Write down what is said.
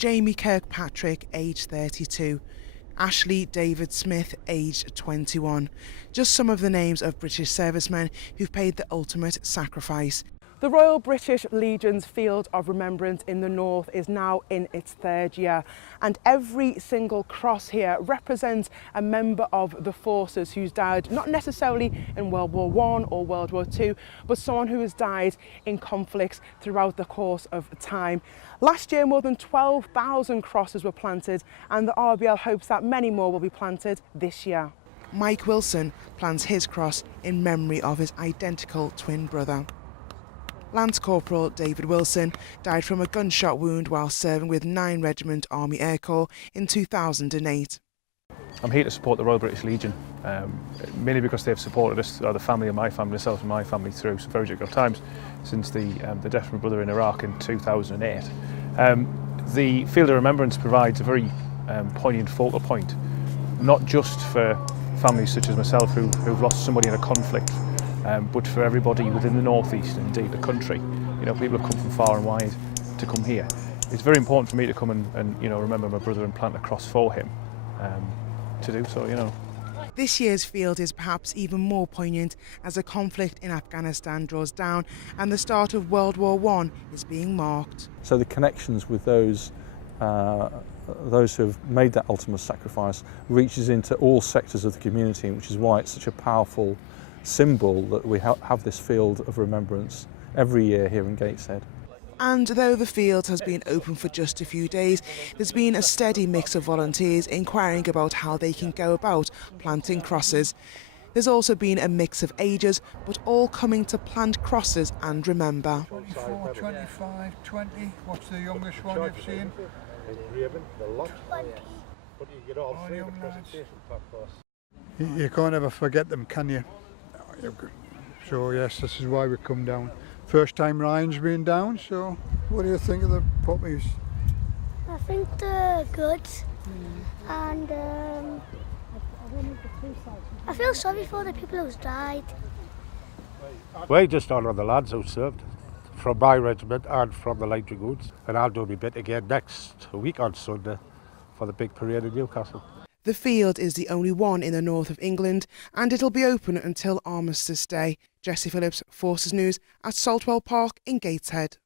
Jamie Kirkpatrick, aged 32. Ashley David Smith, aged 21. Just some of the names of British servicemen who've paid the ultimate sacrifice. The Royal British Legion's Field of Remembrance in the north is now in its third year, and every single cross here represents a member of the forces who's died not necessarily in World War I or World War II, but someone who has died in conflicts throughout the course of time. Last year, more than 12,000 crosses were planted, and the RBL hopes that many more will be planted this year. Mike Wilson plants his cross in memory of his identical twin brother. Lance Corporal David Wilson died from a gunshot wound while serving with 9 Regiment Army Air Corps in 2008. I'm here to support the Royal British Legion, mainly because they've supported us, the family of my family, myself and my family, through some very difficult times since the death of my brother in Iraq in 2008. The Field of Remembrance provides a very poignant focal point, not just for families such as myself who've lost somebody in a conflict, but for everybody within the North East and indeed the country. You know, people have come from far and wide to come here. It's very important for me to come and remember my brother and plant a cross for him. To do so, you know. This year's field is perhaps even more poignant as the conflict in Afghanistan draws down and the start of World War I is being marked. So the connections with those who have made that ultimate sacrifice reaches into all sectors of the community, which is why it's such a powerful symbol that we have this field of remembrance every year here in Gateshead. And though the field has been open for just a few days, there's been a steady mix of volunteers inquiring about how they can go about planting crosses. There's also been a mix of ages, but all coming to plant crosses and remember. 24, 25, 20, what's the youngest one you've seen? 20. Oh, young lads. You can't ever forget them, can you? So yes, this is why we come down. First time Ryan's been down, so what do you think of the puppies? I think they're good, and I feel sorry for the people who's died. We just honour the lads who served from my regiment and from the Light Dragoons, and I'll do my bit again next week on Sunday for the big parade in Newcastle. The field is the only one in the north of England, and it'll be open until Armistice Day. Jessie Phillips, Forces News at Saltwell Park in Gateshead.